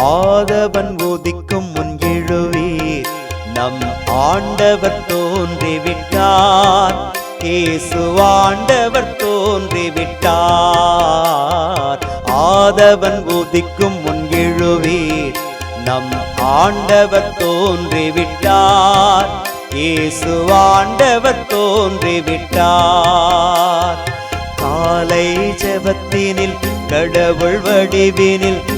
ஆதவன் உதிக்கும் முன் எழுவீர். நம் ஆண்டவர் தோன்றிவிட்டார். இயேசு ஆண்டவர் தோன்றிவிட்டார். ஆதவன் உதிக்கும் முன் எழுவீர். நம் ஆண்டவர் தோன்றிவிட்டார். இயேசு ஆண்டவர் தோன்றிவிட்டார். காலை ஜபத்தினில் கடவுள் வடிவினில்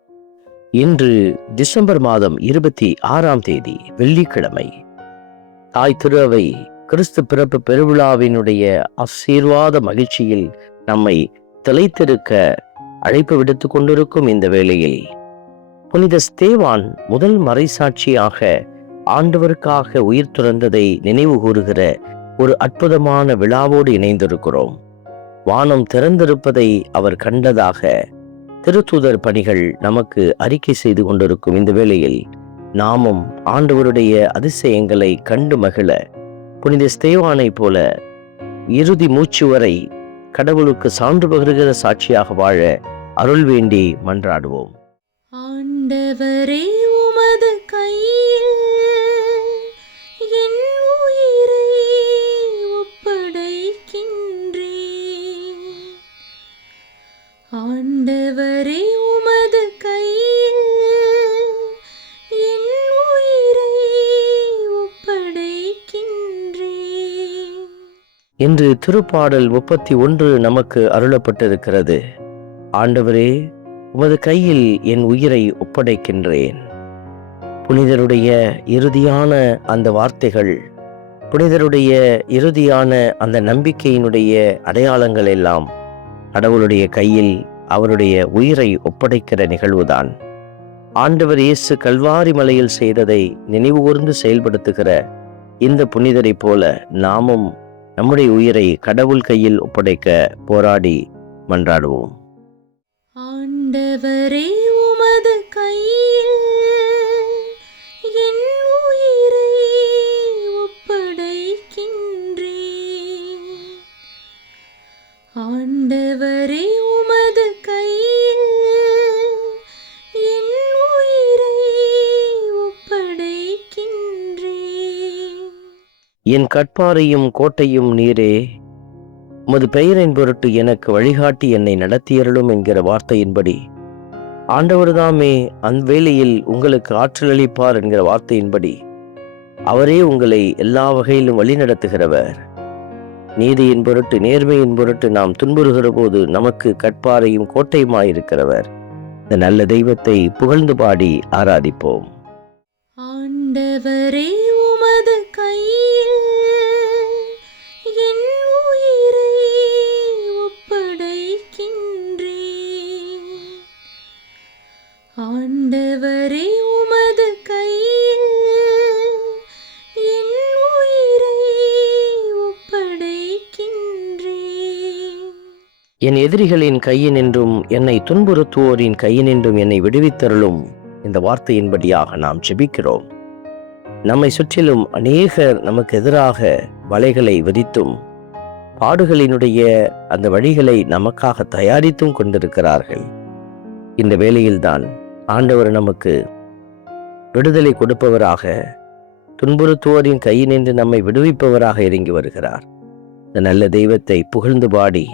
இன்று டிசம்பர் மாதம் இருபத்தி ஆறாம் தேதி வெள்ளிக்கிழமை. தாய் திருவை கிறிஸ்து பிறப்பு பெருவிழாவினுடைய ஆசீர்வாத மகிழ்ச்சியில் நம்மை திளைத்திருக்க அழைப்பு விடுத்துக் கொண்டிருக்கும் இந்த வேளையில் புனித ஸ்தேவான் முதல் மறைசாட்சியாக ஆண்டவருக்காக உயிர் துறந்ததை நினைவு கூறுகிற ஒரு அற்புதமான விழாவோடு இணைந்திருக்கிறோம். வானம் திறந்திருப்பதை அவர் கண்டதாக திருத்தூதர் பணிகள் நமக்கு அறிக்கை செய்து கொண்டிருக்கும் இந்த வேளையில் நாமும் ஆண்டவருடைய அதிசயங்களை கண்டு மகிழ புனித ஸ்தேவானை போல இறுதி மூச்சு வரை கடவுளுக்கு சான்று பகிர்கிற சாட்சியாக வாழ அருள் வேண்டி மன்றாடுவோம். ஆண்டவரே ஆண்டவரே உமது கையில் என் உயிரை ஒப்படைக்கின்றேன். என்று திருப்பாடல் முப்பத்தி ஒன்று நமக்கு அருளப்பட்டிருக்கிறது. ஆண்டவரே உமது கையில் என் உயிரை ஒப்படைக்கின்றேன். புனிதருடைய இறுதியான அந்த வார்த்தைகள் புனிதருடைய இறுதியான அந்த நம்பிக்கையினுடைய அடையாளங்கள் எல்லாம் கடவுளுடைய கையில் அவருடைய உயிரை ஒப்படைக்கிற நிகழ்வுதான். ஆண்டவர் இயேசு கல்வாரி மலையில் செய்ததை நினைவுகூர்ந்து செயல்படுத்துகிற இந்த புனிதரைப் போல நாமும் நம்முடைய உயிரை கடவுள் கையில் ஒப்படைக்க போராடி மன்றாடுவோம். ஆண்டவரே உமது கையில் என் கட்பாரையும் கோட்டையும் நீரே உமது பெயரின் பொருட்டு எனக்கு வழிகாட்டி என்னை நடத்தியருளும் என்கிற வார்த்தையின்படி. ஆண்டவர்தாமே அவ்வேளையில் உங்களுக்கு ஆற்றல் அளிப்பார் என்கிற வார்த்தையின்படி. அவரே உங்களை எல்லா வகையிலும் வழிநடத்துகிறவர். நீதியின் பொருட்டு நேர்மையின் பொருட்டு நாம் துன்புறுகிற போது நமக்கு கட்பாரையும் கோட்டையுமாயிருக்கிறவர். இந்த நல்ல தெய்வத்தை புகழ்ந்து பாடி ஆராதிப்போம். ஆண்டவரே எதிரிகளின் கையினின்றும் என்னை துன்புறுத்துவோரின் கையினின்றும் என்னை விடுவித்தருளும் இந்த வார்த்தையின்படியாக நாம் ஜெபிக்கிறோம். நம்மை சுற்றிலும் அநேகர் நமக்கு எதிராக வலைகளை விதித்தும் பாடுகளினுடைய அந்த வழிகளை நமக்காக தயாரித்தும் கொண்டிருக்கிறார்கள். இந்த வேளையில்தான் ஆண்டவர் நமக்கு விடுதலை கொடுப்பவராக துன்புறுத்துவோரின் கையினின்று நம்மை விடுவிப்பவராக இறங்கி வருகிறார். இந்த நல்ல தெய்வத்தை புகழ்ந்து பாடி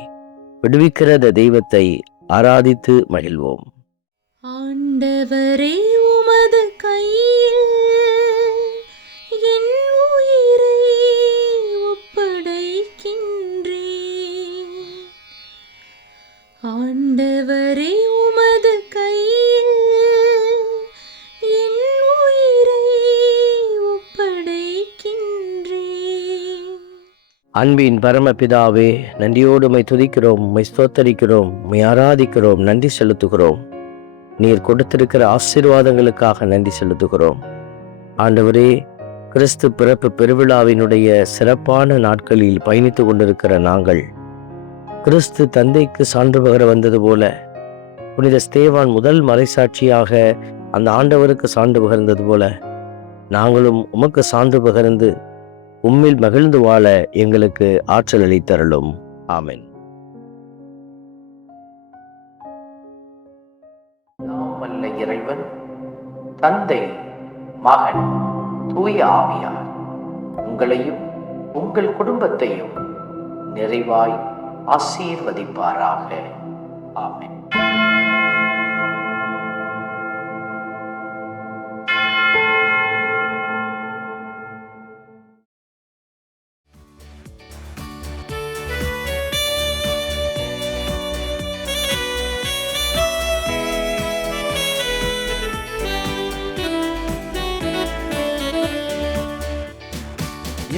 விடுவிக்கிற தெய்வத்தை ஆராதித்து மகிழ்வோம். ஆண்டவரே அன்பின் பரமபிதாவே நன்றியோடு மை துதிக்கிறோம் மை ஸ்தோத்தரிக்கிறோம் உம்மை ஆராதிக்கிறோம் நன்றி செலுத்துகிறோம். நீர் கொடுத்திருக்கிற ஆசீர்வாதங்களுக்காக நன்றி செலுத்துகிறோம். ஆண்டவரே கிறிஸ்து பிறப்பு பெருவிழாவினுடைய சிறப்பான நாட்களில் பயணித்து கொண்டிருக்கிற நாங்கள் கிறிஸ்து தந்தைக்கு சான்று பகர வந்தது போல புனித ஸ்தேவான் முதல் மறைசாட்சியாக அந்த ஆண்டவருக்கு சான்று பகர்ந்தது போல நாங்களும் உமக்கு சான்று பகர்ந்து உம்மில் மகிழ்ந்து வாழ எங்களுக்கு ஆற்றல் அளித்தருளும். ஆமென். வல்ல இறைவன் தந்தை மகன் தூய ஆவியார். உங்களையும் உங்கள் குடும்பத்தையும் நிறைவாய் ஆசீர்வதிப்பாராக. ஆமென்.